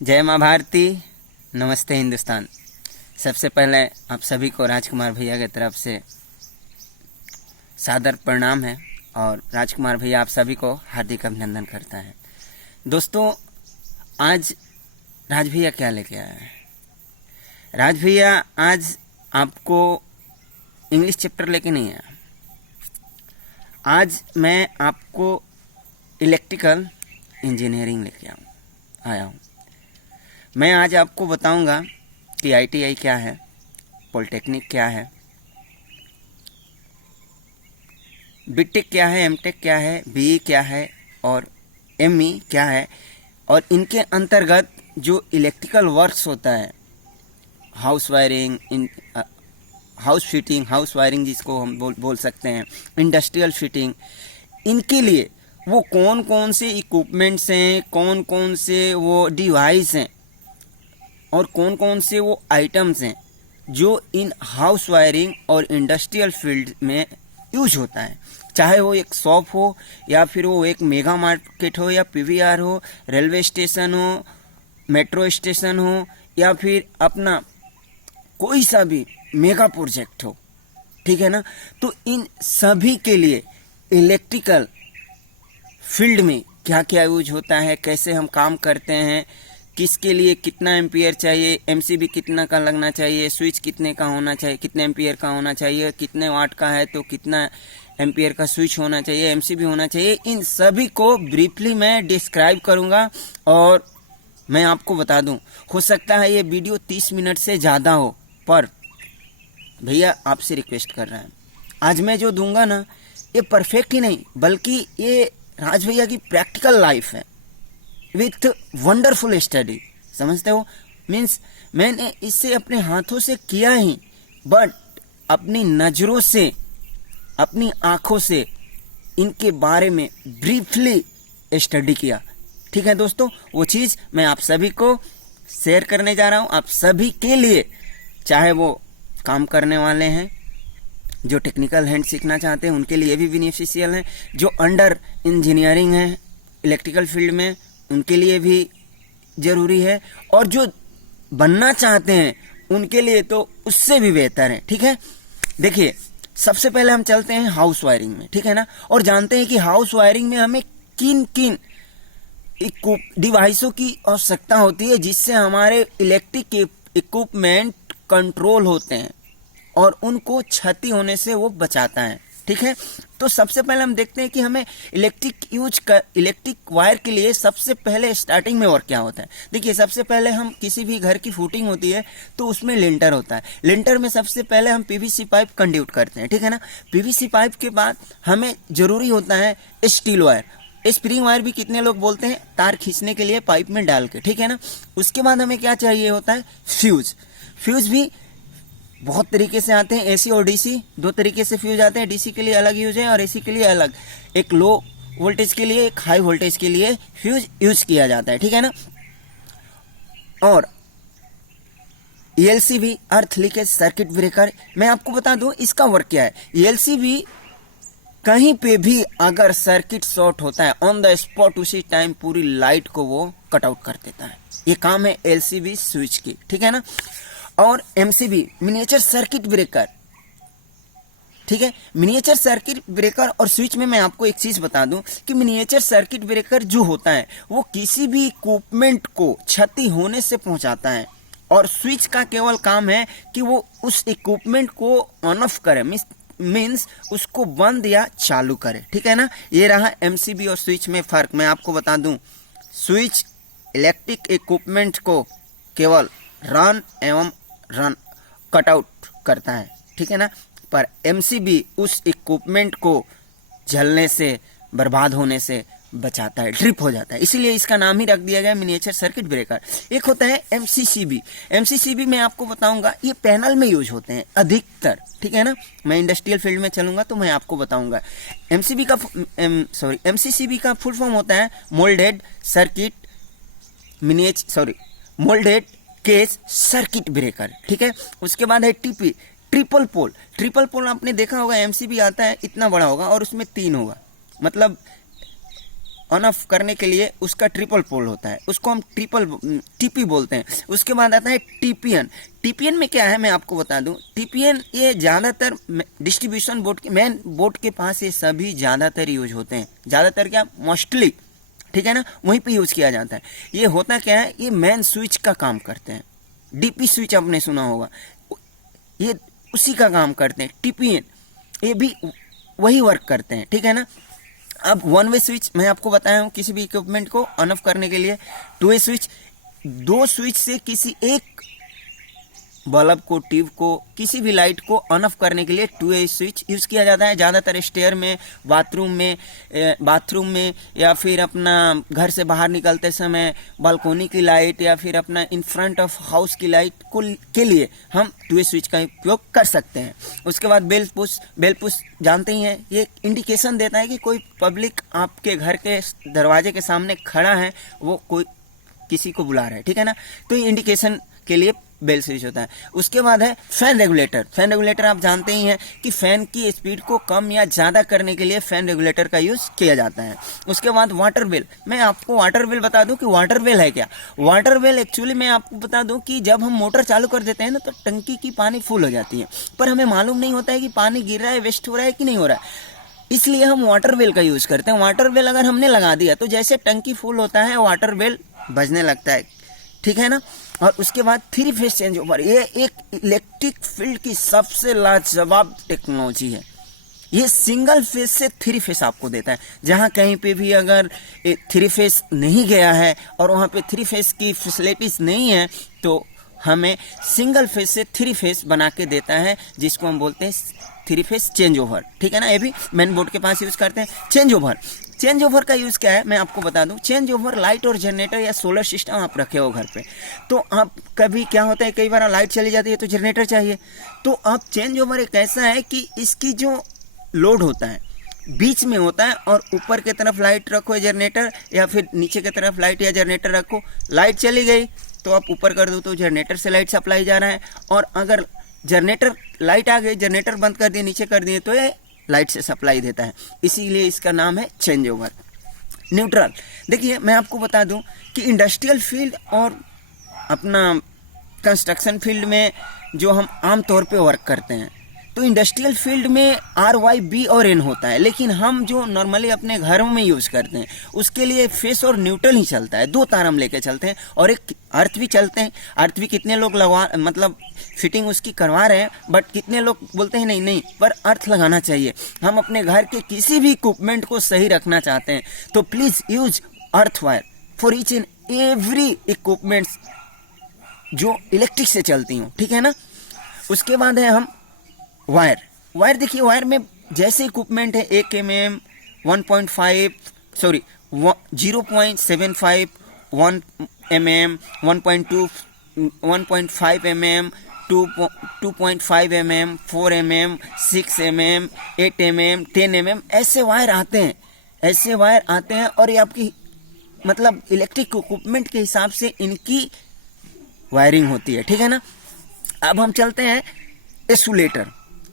जय माँ भारती। नमस्ते हिंदुस्तान। सबसे पहले आप सभी को राजकुमार भैया की तरफ से सादर प्रणाम है और राजकुमार भैया आप सभी को हार्दिक अभिनंदन करता है। दोस्तों, आज राज भैया क्या लेके आया है? राज भैया आज आपको इंग्लिश चैप्टर लेके नहीं आया। आज मैं आपको इलेक्ट्रिकल इंजीनियरिंग लेके आया हूँ। मैं आज आपको बताऊंगा कि आईटीआई क्या है, पॉलिटेक्निक क्या है, बीटेक क्या है, एमटेक क्या है, बीई क्या है और एमई क्या है, और इनके अंतर्गत जो इलेक्ट्रिकल वर्क्स होता है, house wiring, house fitting, house wiring जिसको हम बोल सकते हैं, इंडस्ट्रियल फिटिंग, इनके लिए वो कौन कौन से इक्विपमेंट्स हैं, कौन कौन से वो डिवाइस हैं और कौन कौन से वो आइटम्स हैं जो इन हाउस वायरिंग और इंडस्ट्रियल फील्ड में यूज होता है। चाहे वो एक शॉप हो या फिर वो एक मेगा मार्केट हो या पीवीआर हो, रेलवे स्टेशन हो, मेट्रो स्टेशन हो या फिर अपना कोई सा भी मेगा प्रोजेक्ट हो, ठीक है ना। तो इन सभी के लिए इलेक्ट्रिकल फील्ड में क्या क्या यूज होता है, कैसे हम काम करते हैं, किसके लिए कितना एम्पियर चाहिए, एमसीबी कितना का लगना चाहिए, स्विच कितने का होना चाहिए, कितने एम्पियर का होना चाहिए, कितने वाट का है तो कितना एम्पियर का स्विच होना चाहिए, एमसीबी होना चाहिए, इन सभी को ब्रीफली मैं डिस्क्राइब करूंगा। और मैं आपको बता दूं, हो सकता है ये वीडियो 30 मिनट से ज़्यादा हो, पर भैया आपसे रिक्वेस्ट कर रहा है, आज मैं जो दूंगा ना ये परफेक्ट ही नहीं बल्कि ये राज भैया की प्रैक्टिकल लाइफ है विथ वंडरफुल स्टडी। समझते हो? मीन्स मैंने इससे अपने हाथों से किया ही, बट अपनी नज़रों से, अपनी आंखों से इनके बारे में ब्रीफली स्टडी किया। ठीक है दोस्तों, वो चीज़ मैं आप सभी को शेयर करने जा रहा हूँ, आप सभी के लिए, चाहे वो काम करने वाले हैं, जो टेक्निकल हैंड सीखना चाहते हैं उनके लिए भी बेनिफिशियल है, जो अंडर इंजीनियरिंग है इलेक्ट्रिकल फील्ड में उनके लिए भी ज़रूरी है, और जो बनना चाहते हैं उनके लिए तो उससे भी बेहतर है। ठीक है, देखिए सबसे पहले हम चलते हैं हाउस वायरिंग में, ठीक है ना, और जानते हैं कि हाउस वायरिंग में हमें किन किन डिवाइसों की आवश्यकता होती है जिससे हमारे इलेक्ट्रिक इक्विपमेंट कंट्रोल होते हैं और उनको क्षति होने से वो बचाता है। ठीक है, तो सबसे पहले हम देखते हैं कि हमें इलेक्ट्रिक वायर के लिए सबसे पहले स्टार्टिंग में और क्या होता है। देखिए सबसे पहले हम किसी भी घर की फुटिंग होती है तो उसमें लिंटर होता है। लिंटर में सबसे पहले हम पीवीसी पाइप कंड्यूट करते हैं, ठीक है ना। पीवीसी पाइप के बाद हमें जरूरी होता है स्टील वायर, स्प्रिंग वायर भी कितने लोग बोलते हैं, तार खींचने के लिए पाइप में डाल के, ठीक है ना। उसके बाद हमें क्या चाहिए होता है, फ्यूज। फ्यूज भी बहुत तरीके से आते हैं, एसी और डीसी, दो तरीके से फ्यूज आते हैं। डीसी के लिए अलग यूज है और एसी के लिए अलग, एक लो वोल्टेज के लिए, एक हाई वोल्टेज के लिए फ्यूज यूज किया जाता है, ठीक है ना। और ईएलसीबी, अर्थ लीकेज सर्किट ब्रेकर, मैं आपको बता दूं इसका वर्क क्या है। ईएलसीबी कहीं पे भी अगर सर्किट शॉर्ट होता है ऑन द स्पॉट, उसी टाइम पूरी लाइट को वो कट आउट कर देता है। ये काम है एलसीबी स्विच की, ठीक है ना। और एमसीबी, मिनिएचर सर्किट ब्रेकर, ठीक है। मिनिएचर सर्किट ब्रेकर और स्विच में मैं आपको एक चीज बता दूं कि मिनिएचर सर्किट ब्रेकर जो होता है वो किसी भी इक्विपमेंट को क्षति होने से पहुंचाता है, और स्विच का केवल काम है कि वो उस इक्विपमेंट को ऑन ऑफ करे, मीन्स उसको बंद या चालू करे, ठीक है ना। ये रहा एमसीबी और स्विच में फर्क। मैं आपको बता दूं, स्विच इलेक्ट्रिक इक्विपमेंट को केवल रन एवं रन कट आउट करता है, ठीक है ना, पर एमसीबी उस इक्विपमेंट को जलने से, बर्बाद होने से बचाता है, ट्रिप हो जाता है, इसीलिए इसका नाम ही रख दिया गया मिनिएचर सर्किट ब्रेकर। एक होता है एमसीसीबी। एमसीसीबी मैं आपको बताऊंगा, ये पैनल में यूज होते हैं अधिकतर, ठीक है ना। मैं इंडस्ट्रियल फील्ड में चलूंगा तो मैं आपको बताऊंगा। एमसीसीबी का फुल फॉर्म होता है moulded circuit moulded case circuit breaker, ठीक है। उसके बाद है TP, triple pole. Triple pole आपने देखा होगा, एमसीबी आता है इतना बड़ा होगा और उसमें 3 होगा, मतलब ऑन ऑफ करने के लिए उसका ट्रिपल पोल होता है, उसको हम टीपी बोलते हैं। उसके बाद आता है टीपीएन। टीपीएन में क्या है मैं आपको बता दूं, टीपीएन ये ज़्यादातर डिस्ट्रीब्यूशन बोर्ड के मेन बोर्ड के पास ये सभी ज़्यादातर यूज होते हैं, ज़्यादातर क्या मोस्टली, ठीक है ना, वहीं पे यूज़ किया जाता है। ये होता क्या है, ये मेन स्विच का काम करते हैं। डीपी स्विच आपने सुना होगा, ये उसी का काम करते हैं। टीपीएन ये भी वही वर्क करते हैं, ठीक है ना। अब वन वे स्विच मैं आपको बताया हूँ किसी भी इक्विपमेंट को ऑन ऑफ करने के लिए। टू वे स्विच, दो स्विच से किसी एक बल्ब को, ट्यूब को, किसी भी लाइट को ऑन ऑफ करने के लिए टू वे स्विच यूज़ किया जाता है। ज़्यादातर स्टेयर में, बाथरूम में या फिर अपना घर से बाहर निकलते समय बालकोनी की लाइट या फिर अपना इन फ्रंट ऑफ हाउस की लाइट को के लिए हम टू वे स्विच का उपयोग कर सकते हैं। उसके बाद बेल पुश जानते ही हैं, ये इंडिकेशन देता है कि कोई पब्लिक आपके घर के दरवाजे के सामने खड़ा है, वो कोई किसी को बुला रहा है, ठीक है ना। तो ये इंडिकेशन के लिए बेल स्विच होता है। उसके बाद है फैन रेगुलेटर। फैन रेगुलेटर आप जानते ही हैं कि फैन की स्पीड को कम या ज़्यादा करने के लिए फैन रेगुलेटर का यूज़ किया जाता है। उसके बाद वाटर बेल। मैं आपको वाटर बेल बता दूं कि वाटर बेल है क्या। वाटर बेल एक्चुअली मैं आपको बता दूं कि जब हम मोटर चालू कर देते हैं ना, तो टंकी की पानी फुल हो जाती है, पर हमें मालूम नहीं होता है कि पानी गिर रहा है, वेस्ट हो रहा है कि नहीं हो रहा है। इसलिए हम वाटर बेल का यूज़ करते हैं। वाटर बेल अगर हमने लगा दिया तो जैसे टंकी फुल होता है, वाटर बेल बजने लगता है, ठीक है ना। और उसके बाद थ्री फेस चेंज ओवर, ये एक इलेक्ट्रिक फील्ड की सबसे लाजवाब टेक्नोलॉजी है। ये सिंगल फेस से थ्री फेस आपको देता है। जहाँ कहीं पे भी अगर थ्री फेस नहीं गया है और वहाँ पे थ्री फेस की फैसिलिटीज नहीं है, तो हमें सिंगल फेस से थ्री फेस बना के देता है, जिसको हम बोलते हैं थ्री फेस चेंज ओवर, ठीक है ना। ये भी मेन बोर्ड के पास यूज़ करते हैं। चेंज ओवर का यूज़ क्या है मैं आपको बता दूं। चेंज ओवर लाइट और जनरेटर या सोलर सिस्टम आप रखे हो घर पे, तो आप कभी क्या होता है, कई बार लाइट चली जाती है तो जनरेटर चाहिए, तो आप चेंज ओवर एक ऐसा है कि इसकी जो लोड होता है बीच में होता है, और ऊपर की तरफ लाइट रखो जनरेटर, या फिर नीचे की तरफ लाइट या जनरेटर रखो। लाइट चली गई तो आप ऊपर कर दो तो जनरेटर से लाइट सप्लाई जा रहा है, और अगर जनरेटर लाइट आ गई, जनरेटर बंद कर दिए, नीचे कर दिए, तो ये लाइट से सप्लाई देता है। इसीलिए इसका नाम है चेंज ओवर। न्यूट्रल, देखिए मैं आपको बता दूं कि इंडस्ट्रियल फील्ड और अपना कंस्ट्रक्शन फील्ड में जो हम आम तौर पे वर्क करते हैं, तो इंडस्ट्रियल फील्ड में RYB और N होता है, लेकिन हम जो नॉर्मली अपने घरों में यूज़ करते हैं उसके लिए फेस और न्यूट्रल ही चलता है। दो तार हम लेके चलते हैं, और एक अर्थ भी चलते हैं। अर्थ भी कितने लोग मतलब फिटिंग उसकी करवा रहे हैं, बट कितने लोग बोलते हैं नहीं पर अर्थ लगाना चाहिए। हम अपने घर के किसी भी इक्विपमेंट को सही रखना चाहते हैं तो please use earth wire for each and every equipments जो इलेक्ट्रिक से चलती हूँ, ठीक है ना। उसके बाद है हम वायर। देखिए वायर में जैसे इक्विपमेंट है 1 mm, 1.5 sorry 0.75, 1 mm, 1.2, 1.5 mm, 2.5 mm, 4 mm, 6 mm, 8 mm, 10 mm ऐसे वायर आते हैं और ये आपकी मतलब इलेक्ट्रिक इक्विपमेंट के हिसाब से इनकी वायरिंग होती है, ठीक है ना। अब हम चलते हैं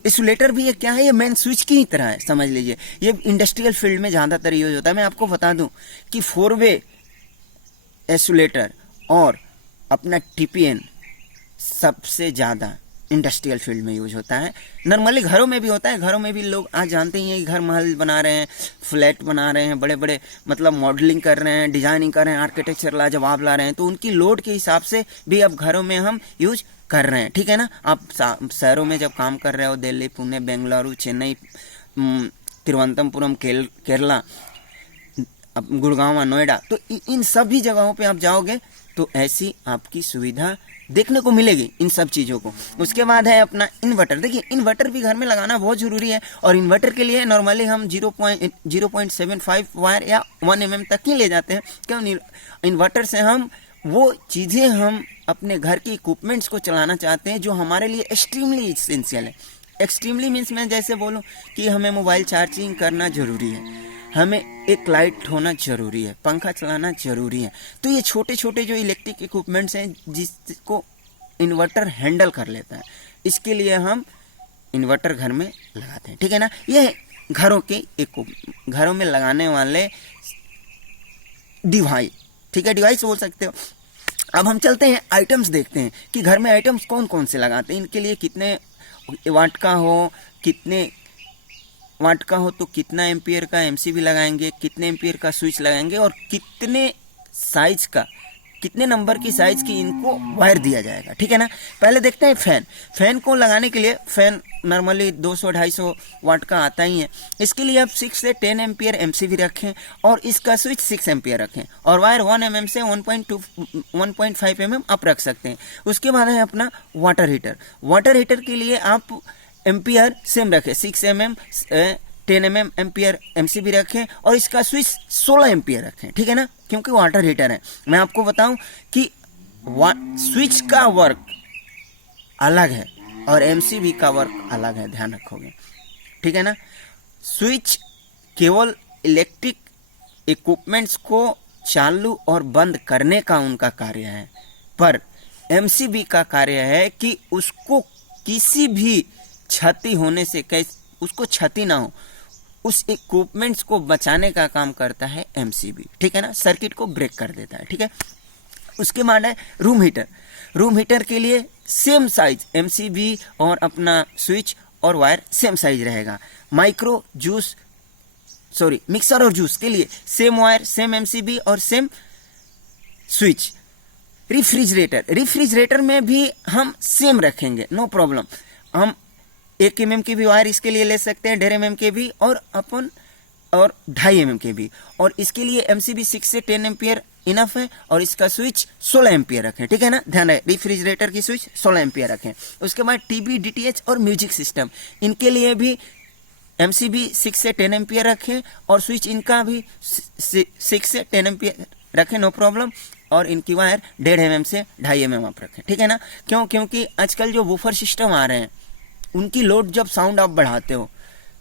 इंसुलेटर भी ये क्या है, ये मेन स्विच की ही तरह है, समझ लीजिए। ये इंडस्ट्रियल फील्ड में ज़्यादातर यूज होता है। मैं आपको बता दूं कि 4-वे इंसुलेटर और अपना TPN सबसे ज़्यादा इंडस्ट्रियल फील्ड में यूज होता है। नॉर्मली घरों में भी होता है, घरों में भी लोग आज जानते ही हैं कि घर महल बना रहे हैं, फ्लैट बना रहे हैं, बड़े बड़े मतलब मॉडलिंग कर रहे हैं, डिजाइनिंग कर रहे हैं, आर्किटेक्चर लाजवाब ला रहे हैं, तो उनकी लोड के हिसाब से भी अब घरों में हम यूज कर रहे हैं, ठीक है ना। आप शहरों में जब काम कर रहे हो, दिल्ली, पुणे, बेंगलुरु, चेन्नई, तिरुवनंतपुरम, केरला, गुड़गांव, नोएडा, तो इन सभी जगहों पे आप जाओगे तो ऐसी आपकी सुविधा देखने को मिलेगी इन सब चीज़ों को। उसके बाद है अपना इन्वर्टर। देखिए इन्वर्टर भी घर में लगाना बहुत ज़रूरी है, और इन्वर्टर के लिए नॉर्मली हम 0.75 वायर या 1 mm तक ही ले जाते हैं। क्यों? इन्वर्टर से हम वो चीज़ें हम अपने घर के इक्विपमेंट्स को चलाना चाहते हैं जो हमारे लिए एक्सट्रीमली इसेंशियल है। एक्सट्रीमली मीन्स मैं जैसे बोलूँ कि हमें मोबाइल चार्जिंग करना ज़रूरी है, हमें एक लाइट होना ज़रूरी है, पंखा चलाना ज़रूरी है। तो ये छोटे छोटे जो इलेक्ट्रिक इक्विपमेंट्स हैं जिसको इन्वर्टर हैंडल कर लेता है, इसके लिए हम इन्वर्टर घर में लगाते हैं, ठीक है ना। ये घरों में लगाने वाले डिवाइस, ठीक है, डिवाइस बोल सकते हो। अब हम चलते हैं आइटम्स देखते हैं कि घर में आइटम्स कौन कौन से लगाते हैं, इनके लिए कितने वाट का हो, कितने वाट का हो तो कितना एम्पियर का एमसीबी लगाएंगे, कितने एम्पियर का स्विच लगाएंगे और कितने साइज का, कितने नंबर की साइज की इनको वायर दिया जाएगा, ठीक है ना। पहले देखते हैं फैन। फैन को लगाने के लिए फैन नॉर्मली 200-250 वाट का आता ही है। इसके लिए आप 6 से 10 एम्पियर एमसीबी रखें और इसका स्विच 6 एम्पियर रखें और वायर 1 mm से 1.5 mm आप रख सकते हैं। उसके बाद है अपना वाटर हीटर। वाटर हीटर के लिए आप एम्पियर सेम रखें, 6 mm 10 mm एम्पियर एमसीबी रखें और इसका स्विच 16 एम्पियर रखें, ठीक है ना, क्योंकि वाटर हीटर है। मैं आपको बताऊं कि स्विच का वर्क अलग है और एमसीबी का वर्क अलग है, ध्यान रखोगे, ठीक है ना। स्विच केवल इलेक्ट्रिक इक्विपमेंट्स को चालू और बंद करने का उनका कार्य है, पर एमसीबी का कार्य है कि उसको किसी भी क्षति होने से, उसको क्षति ना हो, उस इक्विपमेंट्स को बचाने का काम करता है एमसीबी, ठीक है ना, सर्किट को ब्रेक कर देता है, ठीक है। उसके बाद है रूम हीटर। रूम हीटर के लिए सेम साइज एमसीबी और अपना स्विच और वायर सेम साइज रहेगा। मिक्सर और जूस के लिए सेम वायर, सेम एमसीबी और सेम स्विच। रेफ्रिजरेटर में भी हम सेम रखेंगे, नो प्रॉब्लम। हम 1 mm की भी वायर इसके लिए ले सकते हैं, 1.5 mm के भी और 2.5 mm के भी। और इसके लिए एमसीबी 6 से 10 एम्पियर इनफ है और इसका स्विच 16 एम्पियर रखें, ठीक है ना, ध्यान रहे, रेफ्रिजरेटर की स्विच 16 एम्पियर रखें। उसके बाद टीवी, डीटीएच और म्यूजिक सिस्टम, इनके लिए भी एमसीबी 6 से 10 एम्पियर रखें और स्विच इनका भी 6 से 10 एम्पियर रखें, नो प्रॉब्लम। और इनकी वायर 1.5 mm से 2.5 mm आप रखें, ठीक है ना। क्योंकि आजकल जो वूफर सिस्टम आ रहे हैं उनकी लोड जब साउंड आप बढ़ाते हो,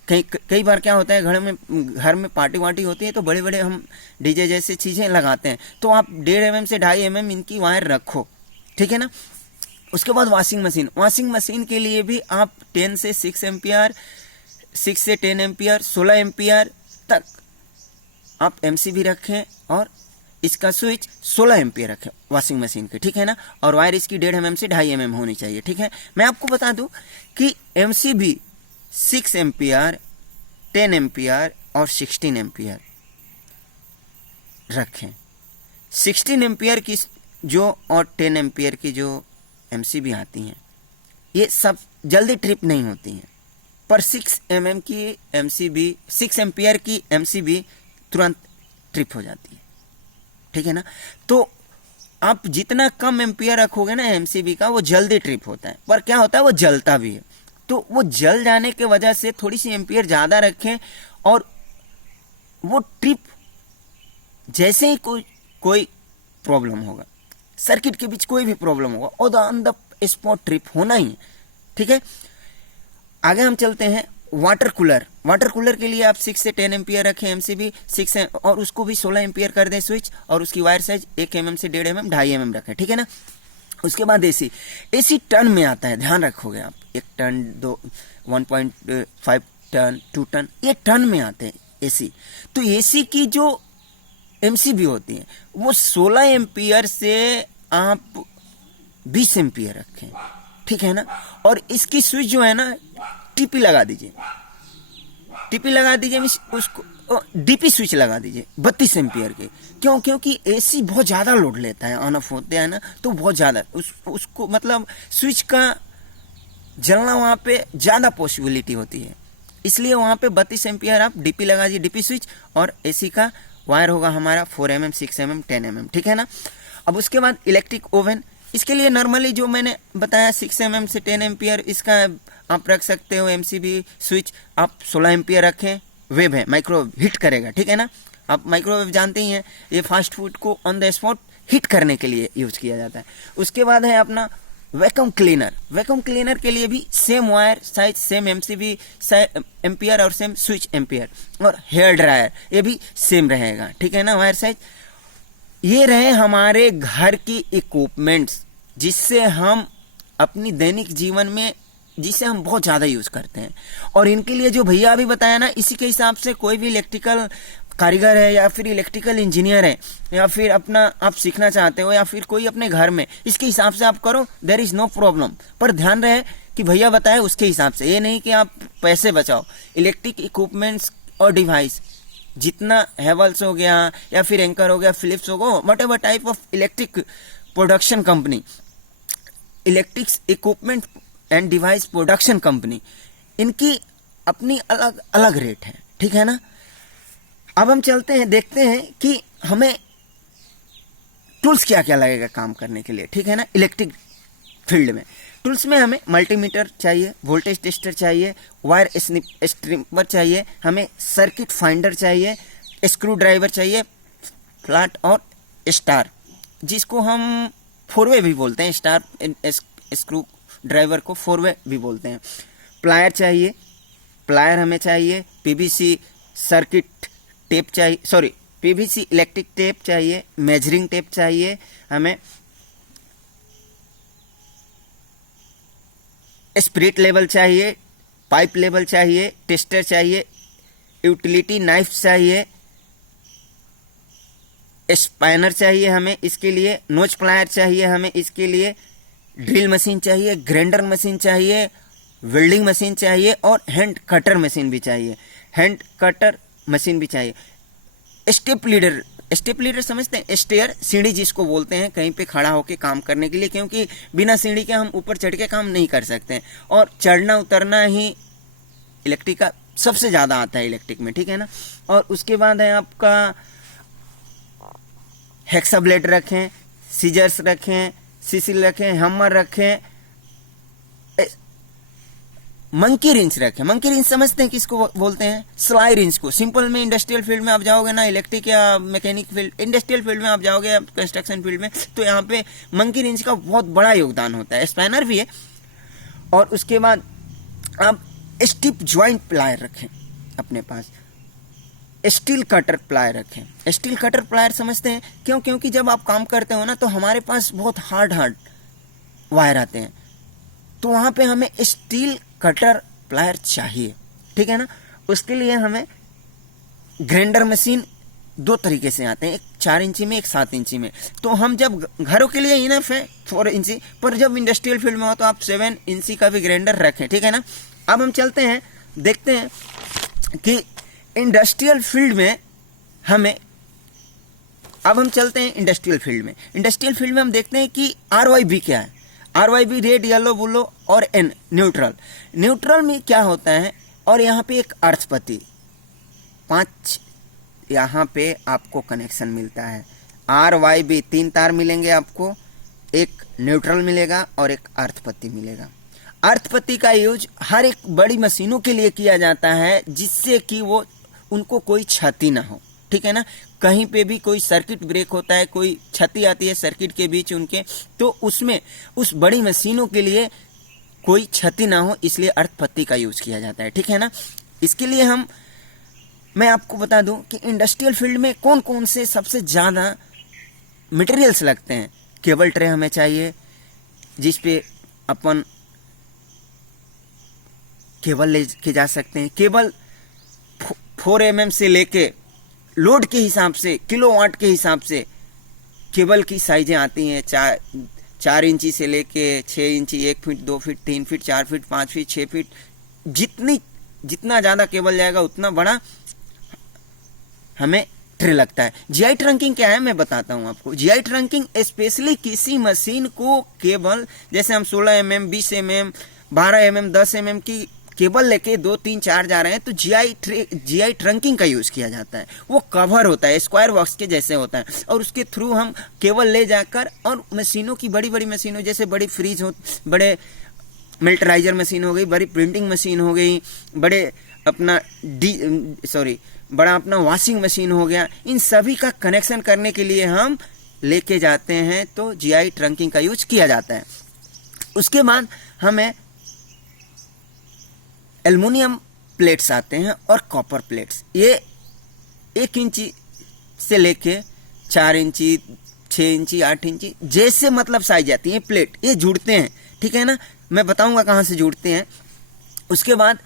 कई बार क्या होता है, घर में पार्टी वार्टी होती है तो बड़े बड़े हम डीजे जैसे चीज़ें लगाते हैं, तो आप 1.5 mm से 2.5 mm इनकी वायर रखो, ठीक है ना। उसके बाद वॉशिंग मशीन के लिए भी आप 10 से 6 एम्पियर, 6 से 10 एम्पियर, 16 एम्पियर तक आप एमसीबी रखें और इसका स्विच 16 एम्पियर रखें वॉशिंग मशीन के, ठीक है ना। और वायर इसकी 1.5 mm से 2.5 mm होनी चाहिए, ठीक है। मैं आपको बता दूं कि एमसीबी 6 एम्पियर, 10 एम्पियर और 16 एम्पियर रखें। 16 एम्पियर की जो और 10 एम्पियर की जो एमसीबी आती हैं ये सब जल्दी ट्रिप नहीं होती हैं, पर 6 mm की एमसीबी, 6 एम्पियर की एमसीबी तुरंत ट्रिप हो जाती है, ठीक है ना। तो आप जितना कम एम्पियर रखोगे ना एमसीबी का, वो जल्दी ट्रिप होता है, पर क्या होता है वो जलता भी है। तो वो जल जाने के वजह से थोड़ी सी एम्पियर ज़्यादा रखें और वो ट्रिप जैसे ही कोई प्रॉब्लम होगा, सर्किट के बीच कोई भी प्रॉब्लम होगा, और ऑन द स्पॉट ट्रिप होना ही है, ठीक है। आगे हम चलते हैं वाटर कूलर के लिए आप 6 से 10 एम्पियर रखें एमसीबी 6 और उसको भी 16 एम्पियर कर दें स्विच, और उसकी वायर साइज 1 mm से 1.5 mm 2.5 mm रखें, ठीक है ना। उसके बाद एसी टन में आता है, ध्यान रखोगे आप, 1 टन, 1.5 टन, 2 टन, ये टन में आते हैं एसी। तो एसी की जो एमसीबी होती है वो 16 एम्पियर से आप 20 एम्पियर रखें, ठीक है ना। और इसकी स्विच जो है ना, टीपी लगा दीजिए, उसको डीपी स्विच लगा दीजिए 32 एम्पियर के। क्योंकि एसी बहुत ज़्यादा लोड लेता है, ऑन ऑफ होते हैं ना, तो बहुत ज़्यादा उसको मतलब स्विच का जलना वहाँ पे ज़्यादा पॉसिबिलिटी होती है, इसलिए वहाँ पे 32 एम्पियर आप डीपी लगा दीजिए, डीपी स्विच। और एसी का वायर होगा हमारा 4 mm, 6 mm, 10 mm, ठीक है ना। अब उसके बाद इलेक्ट्रिक ओवन, इसके लिए नॉर्मली जो मैंने बताया 6 mm से 10 एम्पियर इसका आप रख सकते हो एमसीबी स्विच, आप 16 एम्पियर रखें। वेव है, माइक्रोवेव हीट करेगा, ठीक है ना। आप माइक्रोवेव जानते ही हैं, ये फास्ट फूड को ऑन द स्पॉट हीट करने के लिए यूज किया जाता है। उसके बाद है अपना वैक्यूम क्लीनर के लिए भी same wire size, same MCB ampere और सेम स्विच एम्पियर। और हेयर ड्रायर ये भी सेम रहेगा, ठीक है ना, वायर साइज। ये रहे हमारे घर की इक्विपमेंट्स जिससे हम अपनी दैनिक जीवन में, जिसे हम बहुत ज़्यादा यूज़ करते हैं। और इनके लिए जो भैया अभी बताया ना, इसी के हिसाब से कोई भी इलेक्ट्रिकल कारीगर है या फिर इलेक्ट्रिकल इंजीनियर है या फिर अपना आप सीखना चाहते हो या फिर कोई अपने घर में, इसके हिसाब से आप करो, देयर इज नो प्रॉब्लम। पर ध्यान रहे कि भैया बताए उसके हिसाब से, ये नहीं कि आप पैसे बचाओ। इलेक्ट्रिक इक्विपमेंट्स और डिवाइस जितना हेवल्स हो गया या फिर एंकर हो गया, फिलिप्स हो गया, what ever type of electric production company, electric equipment and device production company, इनकी अपनी अलग अलग रेट है, ठीक है ना। अब हम चलते हैं, देखते हैं कि हमें टूल्स क्या क्या लगेगा काम करने के लिए, ठीक है ना। इलेक्ट्रिक फील्ड में टूल्स में हमें मल्टीमीटर चाहिए, वोल्टेज टेस्टर चाहिए, वायर स्ट्रिपर चाहिए, हमें सर्किट फाइंडर चाहिए, स्क्रू ड्राइवर चाहिए, फ्लैट और स्टार, जिसको हम फोरवे भी बोलते हैं, स्टार स्क्रू ड्राइवर को फोरवे भी बोलते हैं। प्लायर चाहिए, प्लायर हमें चाहिए, पीवीसी सर्किट टेप चाहिए, सॉरी पीवीसी इलेक्ट्रिक टेप चाहिए, मेजरिंग टेप चाहिए, हमें स्पिरिट लेवल चाहिए, पाइप लेवल चाहिए, टेस्टर चाहिए, यूटिलिटी नाइफ चाहिए, स्पैनर चाहिए हमें इसके लिए, नोच प्लायर चाहिए हमें इसके लिए, ड्रिल मशीन चाहिए, ग्राइंडर मशीन चाहिए, वेल्डिंग मशीन चाहिए और हैंड कटर मशीन भी चाहिए, हैंड कटर मशीन भी चाहिए। स्टेप लीडर, स्टेप लीडर समझते हैं, स्टेयर सीढ़ी जिसको बोलते हैं, कहीं पे खड़ा होके काम करने के लिए, क्योंकि बिना सीढ़ी के हम ऊपर चढ़ के काम नहीं कर सकते हैं, और चढ़ना उतरना ही इलेक्ट्रिक का सबसे ज़्यादा आता है इलेक्ट्रिक में, ठीक है ना। और उसके बाद है आपका हेक्सा ब्लेड रखें, सीजर्स रखें, सिसिल रखें, हैमर रखें, मंकी रिंच रखें। मंकी रिंच समझते हैं किसको बोलते हैं? स्लाई रिंच को। सिंपल में इंडस्ट्रियल फील्ड में आप जाओगे ना, इलेक्ट्रिक या मैकेनिक फील्ड, इंडस्ट्रियल फील्ड में आप जाओगे या कंस्ट्रक्शन फील्ड में, तो यहाँ पे मंकी रिंच का बहुत बड़ा योगदान होता है। स्पैनर भी है। और उसके बाद आप स्टिप ज्वाइंट प्लायर रखें अपने पास, स्टील कटर प्लायर रखें। स्टील कटर प्लायर समझते हैं क्यों? क्योंकि जब आप काम करते हो ना, तो हमारे पास बहुत हार्ड वायर आते हैं, तो वहाँ पे हमें स्टील कटर प्लायर चाहिए, ठीक है ना। उसके लिए हमें ग्राइंडर मशीन दो तरीके से आते हैं, एक 4 इंची में, एक 7 इंची में। तो हम जब घरों के लिए इनफ है 4 इंची, पर जब इंडस्ट्रियल फील्ड में हो तो आप 7 इंची का भी ग्राइंडर रखें, ठीक है ना। अब हम चलते हैं, देखते हैं कि इंडस्ट्रियल फील्ड में हमें, अब हम चलते हैं इंडस्ट्रियल फील्ड में। इंडस्ट्रियल फील्ड में हम देखते हैं कि RYB क्या है। RYB रेड, येलो, ब्लू और N न्यूट्रल। न्यूट्रल में क्या होता है, और यहाँ पे एक अर्थपति, 5 यहाँ पे आपको कनेक्शन मिलता है। RYB 3 तार मिलेंगे आपको, एक न्यूट्रल मिलेगा और एक अर्थपति मिलेगा। अर्थपति का यूज हर एक बड़ी मशीनों के लिए किया जाता है, जिससे कि वो उनको कोई क्षति ना हो, ठीक है ना। कहीं पे भी कोई सर्किट ब्रेक होता है, कोई क्षति आती है सर्किट के बीच उनके, तो उसमें उस बड़ी मशीनों के लिए कोई क्षति ना हो, इसलिए अर्थपति का यूज किया जाता है, ठीक है ना। इसके लिए मैं आपको बता दूं कि इंडस्ट्रियल फील्ड में कौन कौन से सबसे ज़्यादा मटेरियल्स लगते हैं। केबल ट्रे हमें चाहिए, जिस पे अपन केबल ले के जा सकते हैं। केबल 4 mm से लेके लोड के हिसाब से, किलोवाट के हिसाब से केबल की साइजें आती हैं। 4 इंची से लेके 6 इंची, 1 feet, 2 feet, 3 feet, 4 feet, 5 feet, 6 feet, जितना ज़्यादा केबल जाएगा उतना बड़ा हमें ट्रे लगता है। GI ट्रंकिंग क्या है मैं बताता हूँ आपको। GI ट्रंकिंग स्पेशली किसी मशीन को केबल, जैसे हम 16 mm, 20 mm, 12 mm, 10 mm की केबल लेके 2, 3, 4 जा रहे हैं, तो GI ट्रंकिंग का यूज किया जाता है। वो कवर होता है, स्क्वायर बॉक्स के जैसे होता है, और उसके थ्रू हम केबल ले जाकर, और मशीनों की बड़ी बड़ी मशीनों, जैसे बड़ी फ्रीज हो, बड़े मिल्टराइजर मशीन हो गई, बड़ी प्रिंटिंग मशीन हो गई, बड़े अपना बड़ा अपना वॉशिंग मशीन हो गया, इन सभी का कनेक्शन करने के लिए हम लेके जाते हैं, तो GI ट्रंकिंग का यूज किया जाता है। उसके बाद हमें एल्युमिनियम प्लेट्स आते हैं और कॉपर प्लेट्स। ये 1 इंची से लेके 4 इंची, 6 इंची, 8 इंची, जैसे मतलब साइज आती है प्लेट, ये जुड़ते हैं, ठीक है ना। मैं बताऊंगा कहाँ से जुड़ते हैं। उसके बाद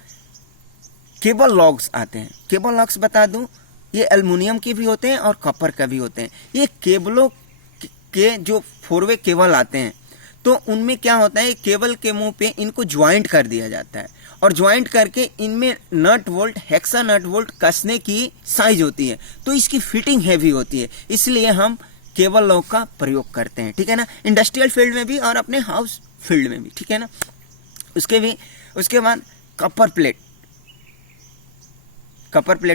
केबल लॉग्स आते हैं। केबल लॉग्स बता दूं, ये एल्युमिनियम के भी होते हैं और कॉपर का भी होते हैं। ये केबलों के जो 4 वे केबल आते हैं तो उनमें क्या होता है, केबल के मुंह पे इनको ज्वाइंट कर दिया जाता है और ज्वाइंट करके इनमें nut bolt, hexa nut bolt कसने की साइज होती है, तो इसकी फिटिंग हैवी होती है, इसलिए हम केबल लॉक का प्रयोग करते हैं, ठीक है ना, इंडस्ट्रियल फील्ड में भी और अपने हाउस फील्ड में भी, ठीक है ना। उसके बाद कॉपर प्लेट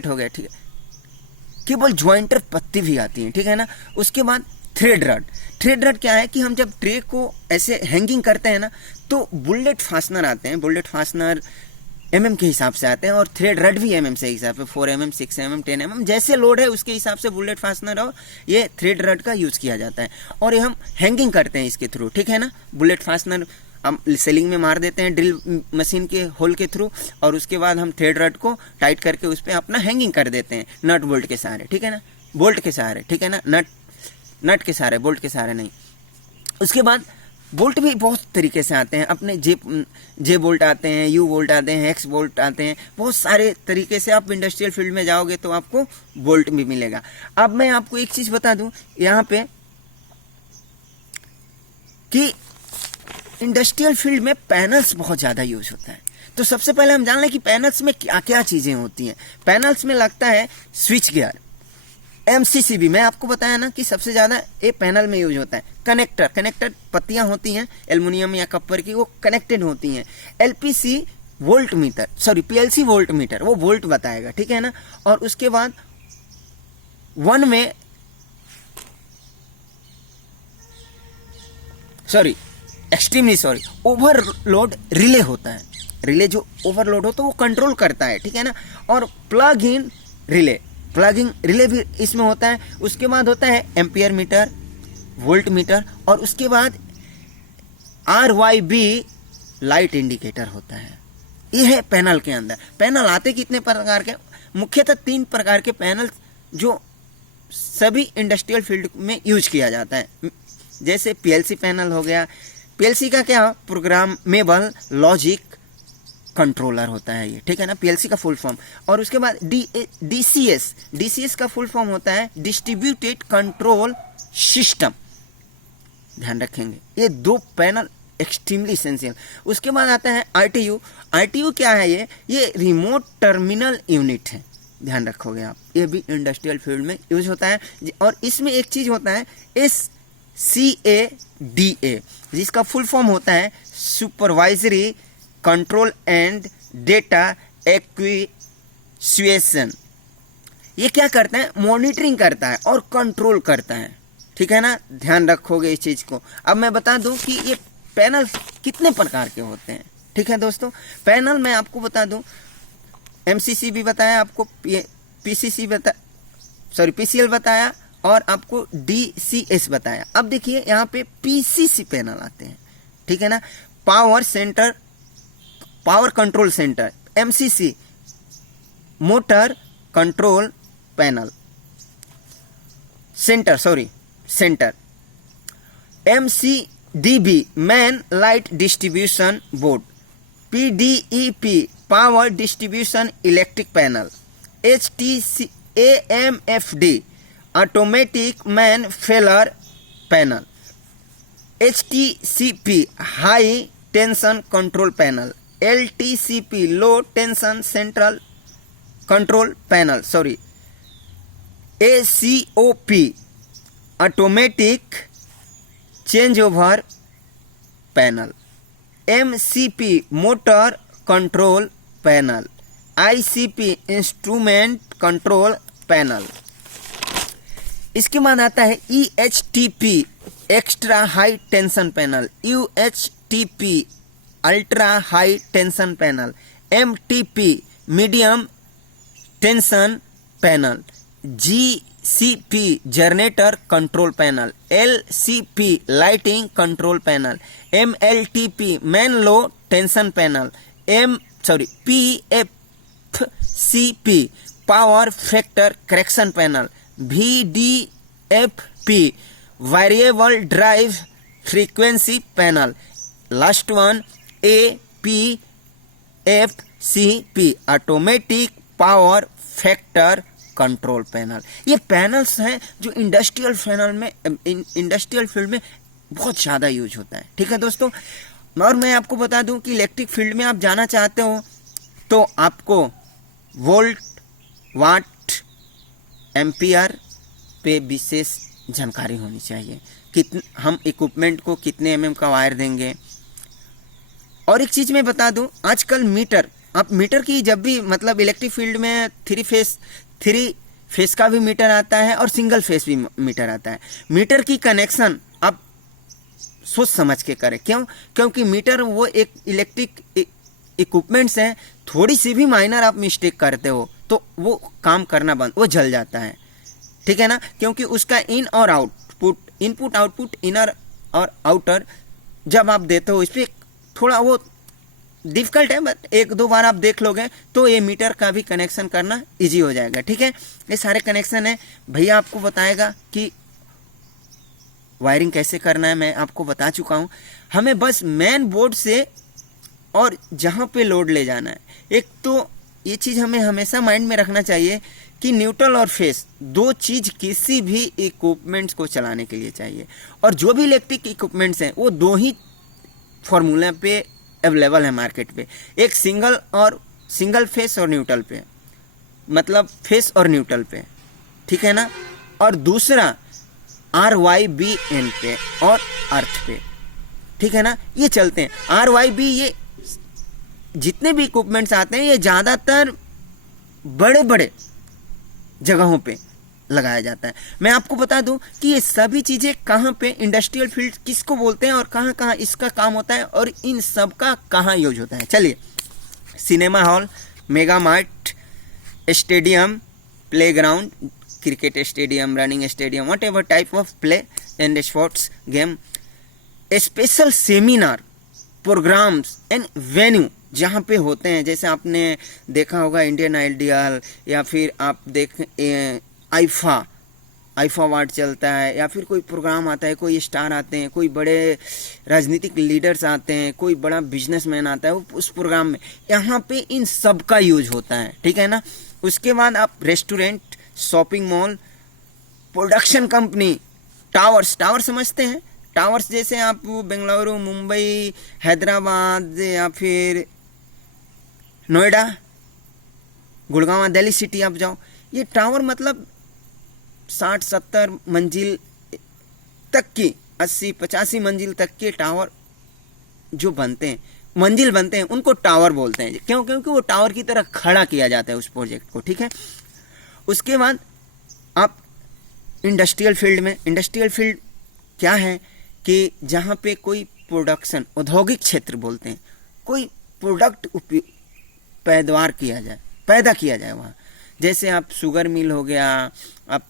हो गया, ठीक है। केबल ज्वाइंटर पत्ती भी आती है, ठीक है ना। उसके बाद थ्रेड रड क्या है कि हम जब ट्रे को ऐसे हैंगिंग करते हैं ना तो बुलेट फास्टनर आते हैं, बुलेट फास्टनर mm के हिसाब से आते हैं और थ्रेड रड भी mm से हिसाब से 4 mm, 6 mm, 10 mm जैसे लोड है उसके हिसाब से बुलेट फास्टनर और ये थ्रेड रड का यूज किया जाता है और ये हम हैंगिंग करते हैं इसके थ्रू, ठीक है ना। बुलेट फास्टनर हम सेलिंग में मार देते हैं ड्रिल मशीन के होल के थ्रू और उसके बाद हम थ्रेड रड को टाइट करके उस पर अपना हैंगिंग कर देते हैं नट बोल्ट के सहारे, ठीक है ना, बोल्ट के सहारे, ठीक है ना, नट के सहारे, बोल्ट के सहारे नहीं। उसके बाद बोल्ट भी बहुत तरीके से आते हैं, अपने जे बोल्ट आते हैं, यू बोल्ट आते हैं, एक्स बोल्ट आते हैं, बहुत सारे तरीके से आप इंडस्ट्रियल फील्ड में जाओगे तो आपको बोल्ट भी मिलेगा। अब मैं आपको एक चीज बता दूं यहाँ पे कि इंडस्ट्रियल फील्ड में पैनल्स बहुत ज्यादा यूज होता है। तो सबसे पहले हम जान लें कि पैनल्स में क्या क्या चीजें होती हैं। पैनल्स में लगता है स्विच गियर, MCCB मैं आपको बताया ना कि सबसे ज्यादा ये पैनल में यूज होता है। कनेक्टर पत्तियां होती हैं एल्युमिनियम या कॉपर की, वो कनेक्टेड होती हैं। LPC volt meter, sorry PLC volt meter, वो वोल्ट बताएगा, ठीक है ना। और उसके बाद वन में ओवरलोड रिले होता है। रिले जो ओवरलोड हो तो वो कंट्रोल करता है, ठीक है ना। और प्लगिंग रिले भी इसमें होता है। उसके बाद होता है एम्पियर मीटर, वोल्ट मीटर और उसके बाद RYB लाइट इंडिकेटर होता है। ये है पैनल के अंदर। पैनल आते कितने प्रकार के, मुख्यतः 3 प्रकार के पैनल जो सभी इंडस्ट्रियल फील्ड में यूज किया जाता है। जैसे PLC पैनल हो गया, PLC का क्या, प्रोग्रामेबल लॉजिक कंट्रोलर होता है ये, ठीक है ना, PLC का फुल फॉर्म। और उसके बाद DCS का फुल फॉर्म होता है डिस्ट्रीब्यूटेड कंट्रोल सिस्टम, ध्यान रखेंगे। ये 2 पैनल एक्सट्रीमली एसेंशियल। उसके बाद आता है RTU क्या है, ये रिमोट टर्मिनल यूनिट है, ध्यान रखोगे आप, ये भी इंडस्ट्रियल फील्ड में यूज होता है। और इसमें एक चीज होता है SCADA, जिसका फुल फॉर्म होता है supervisory control and data acquisition. ये क्या करता है, मॉनिटरिंग करता है और कंट्रोल करता है, ठीक है ना, ध्यान रखोगे इस चीज को। अब मैं बता दूं कि ये पैनल कितने प्रकार के होते हैं, ठीक है दोस्तों। पैनल मैं आपको बता दूं, MCC भी बताया आपको, PCL बताया और आपको DCS बताया। अब देखिए यहाँ पे PCC पैनल आते हैं, ठीक है ना, power control centre, MCC motor control panel centre, MCDB main light distribution board, PDEP power distribution electric panel, AMFD automatic main failure panel, HTCP high tension control panel, LTCP low tension central control panel, ACOP automatic change over panel, MCP motor control panel, ICP instrument control panel. इसके बाद आता है EHTP extra high tension panel, UHTP ultra high tension panel, MTP medium tension panel, GCP generator control panel, LCP lighting control panel, MLTP main low tension panel, PFCP power factor correction panel, VDFP variable drive frequency panel, last one APFCP automatic power factor control panel. ये panels हैं जो industrial field में बहुत ज़्यादा use होता है। ठीक है दोस्तों, और मैं आपको बता दूं कि इलेक्ट्रिक फील्ड में आप जाना चाहते हो तो आपको वोल्ट, वाट, एम्पियर पे विशेष जानकारी होनी चाहिए। हम इक्विपमेंट को कितने mm का वायर देंगे। और एक चीज़ मैं बता दूं, आजकल आप मीटर की जब भी मतलब इलेक्ट्रिक फील्ड में थ्री फेस का भी मीटर आता है और सिंगल फेस भी मीटर आता है। मीटर की कनेक्शन आप सोच समझ के करें। क्योंकि मीटर वो एक इलेक्ट्रिक इक्विपमेंट्स हैं, थोड़ी सी भी माइनर आप मिस्टेक करते हो तो वो काम करना बंद, वो जल जाता है। ठीक है ना, क्योंकि उसका इनपुट आउटपुट इनर और आउटर जब आप देते हो, इस पर थोड़ा वो डिफ़िकल्ट है, बट एक दो बार आप देख लोगे तो ये मीटर का भी कनेक्शन करना इजी हो जाएगा। ठीक है, ये सारे कनेक्शन है, भैया आपको बताएगा कि वायरिंग कैसे करना है, मैं आपको बता चुका हूँ। हमें बस मेन बोर्ड से और जहाँ पे लोड ले जाना है। एक तो ये चीज़ हमें हमेशा माइंड में रखना चाहिए कि न्यूट्रल और फेस दो चीज़ किसी भी इक्विपमेंट्स को चलाने के लिए चाहिए। और जो भी इलेक्ट्रिक इक्विपमेंट्स हैं वो दो ही फॉर्मूला पे अवेलेबल है मार्केट पे, एक सिंगल फेस और न्यूट्रल पे, मतलब फेस और न्यूट्रल पे। ठीक है ना, और दूसरा RYBN पे और अर्थ पे। ठीक है ना, ये चलते हैं। RYB ये जितने भी इक्विपमेंट्स आते हैं ये ज़्यादातर बड़े बड़े जगहों पे लगाया जाता है। मैं आपको बता दूं कि ये सभी चीज़ें कहाँ पे, इंडस्ट्रियल फील्ड किसको बोलते हैं और कहाँ कहाँ इसका काम होता है और इन सब का कहाँ यूज होता है। चलिए, cinema hall, mega mart, stadium, playground, cricket stadium, running stadium, whatever type of play and sports game, special seminar, programmes and venue जहाँ पे होते हैं। जैसे आपने देखा होगा इंडियन आइडियल, या फिर आप आईफा अवार्ड चलता है, या फिर कोई प्रोग्राम आता है, कोई स्टार आते हैं, कोई बड़े राजनीतिक लीडर्स आते हैं, कोई बड़ा बिजनेसमैन आता है उस प्रोग्राम में, यहाँ पे इन सब का यूज होता है। ठीक है ना, उसके बाद आप restaurant, shopping mall, production company, towers समझते हैं, टावर्स जैसे आप बेंगलुरु, मुंबई, हैदराबाद या फिर नोएडा, गुड़गांव, दिल्ली सिटी आप जाओ, ये टावर मतलब 60-70 मंजिल तक की, 80-85 मंजिल तक के टावर जो बनते हैं, मंजिल बनते हैं, उनको टावर बोलते हैं। क्योंकि वो टावर की तरह खड़ा किया जाता है उस प्रोजेक्ट को। ठीक है, उसके बाद आप इंडस्ट्रियल फील्ड क्या है कि जहाँ पे कोई प्रोडक्शन, औद्योगिक क्षेत्र बोलते हैं, कोई प्रोडक्ट पैदा किया जाए वहाँ। जैसे आप शुगर मिल हो गया, आप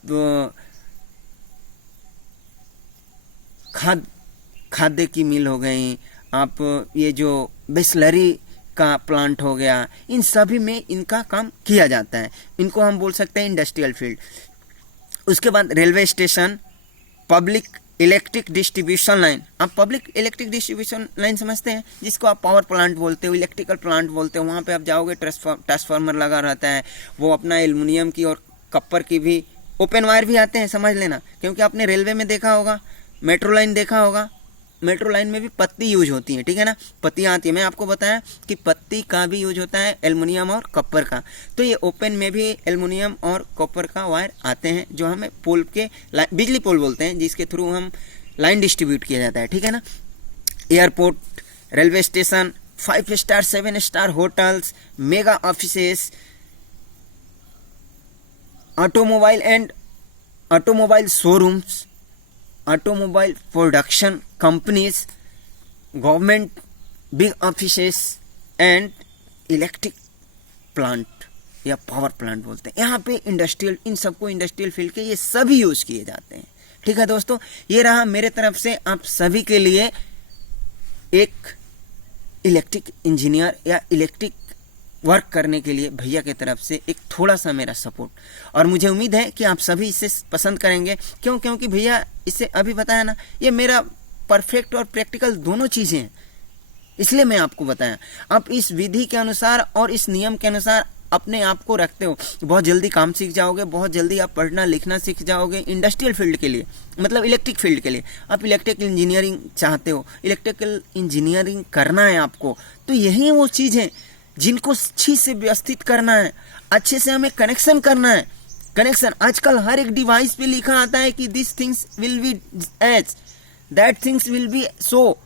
खाद्य की मिल हो गई, आप ये जो बिस्लरी का प्लांट हो गया, इन सभी में इनका काम किया जाता है। इनको हम बोल सकते हैं इंडस्ट्रियल फील्ड। उसके बाद railway station, public electric distribution line. आप पब्लिक इलेक्ट्रिक डिस्ट्रीब्यूशन लाइन समझते हैं, जिसको आप पावर प्लांट बोलते हो, इलेक्ट्रिकल प्लांट बोलते हो। वहाँ पे आप जाओगे, ट्रांसफार्मर लगा रहता है, वो अपना एल्युमिनियम की और कॉपर की भी, ओपन वायर भी आते हैं, समझ लेना। क्योंकि आपने रेलवे में देखा होगा, मेट्रो लाइन देखा होगा, मेट्रो लाइन में भी पत्ती यूज होती है। ठीक है ना, पत्तियाँ आती है। मैं आपको बताया कि पत्ती का भी यूज होता है, एल्युमिनियम और कॉपर का। तो ये ओपन में भी एल्युमिनियम और कॉपर का वायर आते हैं, जो हमें पोल के बिजली पोल बोलते हैं, जिसके थ्रू हम लाइन डिस्ट्रीब्यूट किया जाता है। ठीक है ना, airport, railway station, 5 star 7 star hotels, mega offices, automobile showrooms, automobile production companies, government big offices and electric plant या पावर प्लांट बोलते हैं। यहाँ पे इंडस्ट्रियल, इन सबको इंडस्ट्रियल फील्ड के ये सभी यूज किए जाते हैं। ठीक है दोस्तों, ये रहा मेरे तरफ से आप सभी के लिए एक इलेक्ट्रिक इंजीनियर या इलेक्ट्रिक वर्क करने के लिए भैया की तरफ से एक थोड़ा सा मेरा सपोर्ट। और मुझे उम्मीद है कि आप सभी इसे पसंद करेंगे। क्योंकि भैया इसे अभी बताया ना, ये मेरा परफेक्ट और प्रैक्टिकल दोनों चीज़ें हैं, इसलिए मैं आपको बताया। आप इस विधि के अनुसार और इस नियम के अनुसार अपने आप को रखते हो, बहुत जल्दी काम सीख जाओगे, बहुत जल्दी आप पढ़ना लिखना सीख जाओगे इंडस्ट्रियल फील्ड के लिए, मतलब इलेक्ट्रिक फील्ड के लिए। आप इलेक्ट्रिकल इंजीनियरिंग चाहते हो, इलेक्ट्रिकल इंजीनियरिंग करना है आपको, तो यही वो चीज़ है जिनको अच्छी से व्यवस्थित करना है, अच्छे से हमें कनेक्शन करना है। कनेक्शन आजकल हर एक डिवाइस पे लिखा आता है कि this things will be as, that things will be so,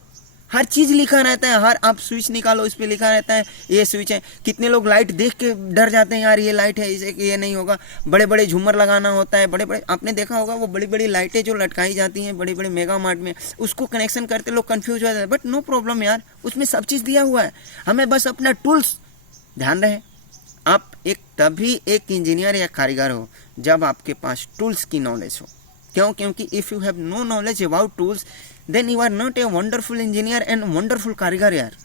हर चीज लिखा रहता है। हर आप स्विच निकालो इस पे लिखा रहता है ये स्विच है। कितने लोग लाइट देख के डर जाते हैं, यार ये लाइट है, इसे ये नहीं होगा। बड़े बड़े झूमर लगाना होता है, बड़े बड़े आपने देखा होगा वो बड़ी बड़ी लाइटें जो लटकाई जाती हैं बड़े बड़े मेगा मार्ट में, उसको कनेक्शन करते लोग कंफ्यूज हो जाते हैं। बट नो प्रॉब्लम यार, उसमें सब चीज़ दिया हुआ है, हमें बस अपना टूल्स ध्यान रहे। आप एक तभी एक इंजीनियर या कारीगर हो जब आपके पास टूल्स की नॉलेज हो। क्यों? क्योंकि if you have no knowledge about tools then you are not a wonderful engineer and wonderful कारीगर यार,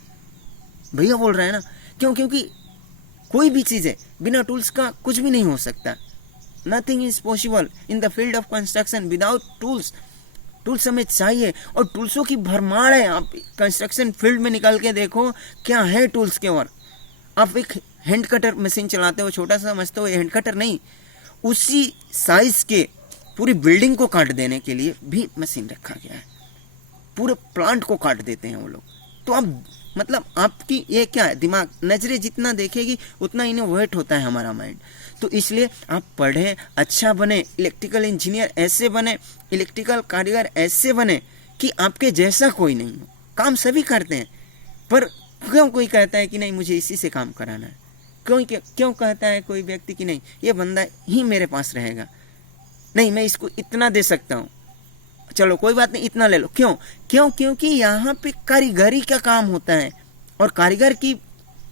भैया बोल रहे हैं ना। क्यों? क्योंकि कोई भी चीज़ है बिना टूल्स का कुछ भी नहीं हो सकता। Nothing is possible in the field of construction without tools. Tools हमें चाहिए और टूल्सों की भरमार है। आप कंस्ट्रक्शन फील्ड में निकल के देखो क्या है टूल्स के वर्क। आप एक हैंड कटर मशीन चलाते हो, छोटा सा समझते हो, ये हैंड कटर नहीं, उसी साइज के पूरी बिल्डिंग को काट देने के लिए भी मशीन रखा गया है। पूरे प्लांट को काट देते हैं वो लोग। तो अब मतलब आपकी ये क्या है, दिमाग नजरें जितना देखेगी उतना इनोवेट होता है हमारा माइंड। तो इसलिए आप पढ़ें, अच्छा बने, इलेक्ट्रिकल इंजीनियर ऐसे बने, इलेक्ट्रिकल कारीगर ऐसे बने कि आपके जैसा कोई नहीं हो। काम सभी करते हैं, पर क्यों कोई कहता है कि नहीं मुझे इसी से काम कराना है? क्यों कहता है कोई व्यक्ति कि नहीं ये बंदा ही मेरे पास रहेगा, नहीं मैं इसको इतना दे सकता हूँ, चलो कोई बात नहीं इतना ले लो। क्योंकि यहाँ पे कारीगरी का काम होता है और कारीगर की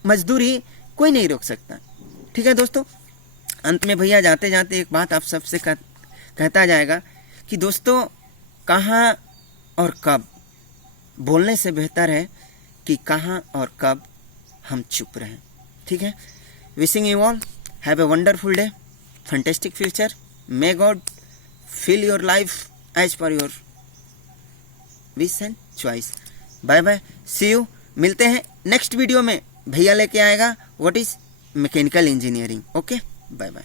मजदूरी कोई नहीं रोक सकता। ठीक है दोस्तों, अंत में भैया जाते जाते एक बात आप सबसे कहता जाएगा कि दोस्तों कहाँ और कब बोलने से बेहतर है कि कहाँ और कब हम चुप रहें। ठीक है, wishing you all have a wonderful day, fantastic future, may God fill your life as per your wish and choice. Bye bye, see you. मिलते हैं नेक्स्ट वीडियो में, भैया लेके आएगा what is mechanical engineering. Okay, bye bye.